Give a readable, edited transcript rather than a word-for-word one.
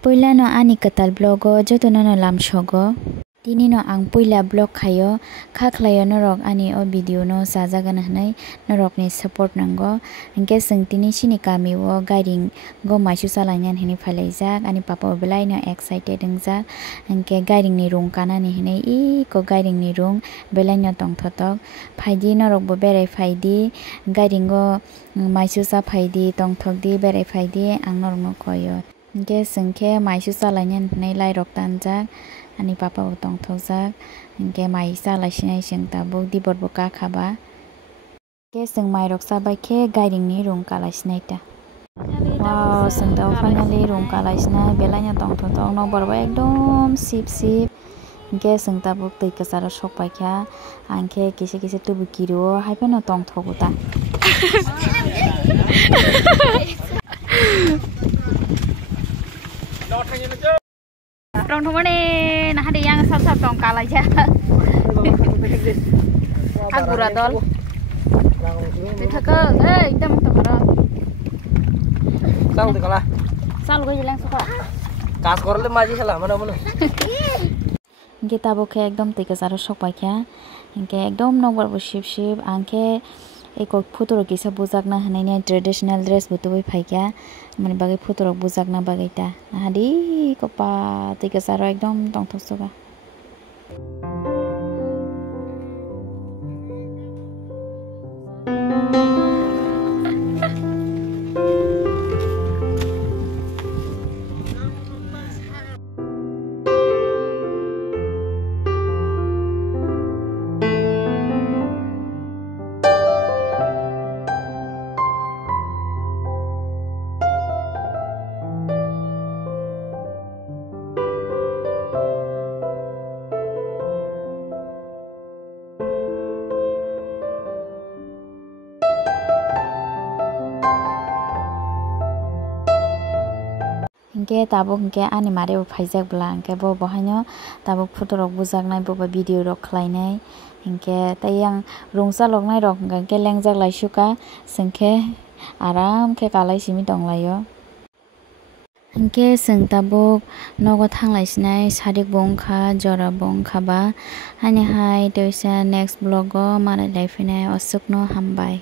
Puilano ani katal blogo jotono lamsogo. Tini no ang puila blog khayo khaklayo norok ani o video no sajagana hnai norok ni support nango hingke sing tini sini kami o guiding go maisu salainan hini phalaijak ani papa belai no excited ungjak hingke guiding ni room kanani hini I ko guiding ni room belai no tongthotok phaidi norok bo berai phaidi guiding go maisu sa phaidi tongthok di berai phaidi ang norok no koyo hingke singke maisu salainan hnai lai rok tanjak ani papa utong thojak hingke mai salaisinai sing tabuk dibor bo kakhaba ke sing mai rok sabai khe guiding ni room kalaisinai ta wow sing ta finally room kalaisinai belai no tongthotok no borbo ekdom sip sip hingke sing tabuk tui kasaro sokpai kha angkhe kise kise tubu kiro haifano tongthogo ta Rong thong ni nah di yang sap tong kalai ja. Agura dol. Bethaka ekdam tokara. Sal de kala. Sal go jilang sokora. Kas korle maji sala mana mana. Hingke tabo khe ekdom tui kasaro sokpai kha hingke ekdom nokbar bo ship ship angkhe eko photo rok kisa bujakna hanaini traditional dress butui phaikya mani bagai photo rok bujakna bagai ta hadi kopa tui kasaro ekdom tongthoksoga hingke tabuk hingke ani mare bo phaijak bla hingke bo bohaino tabuk photo rok bujaknai bo video rok khlainai hingke tayang rungsa loknai rok hingke lengjak laisuka singkhe aram khe kalai simi tonglaio hingke sing tabuk nogo thanglaisinai sadik bo wngkha jora bo wngkha ba hani hai toisa next vlog o manai laifenai asukno hambai।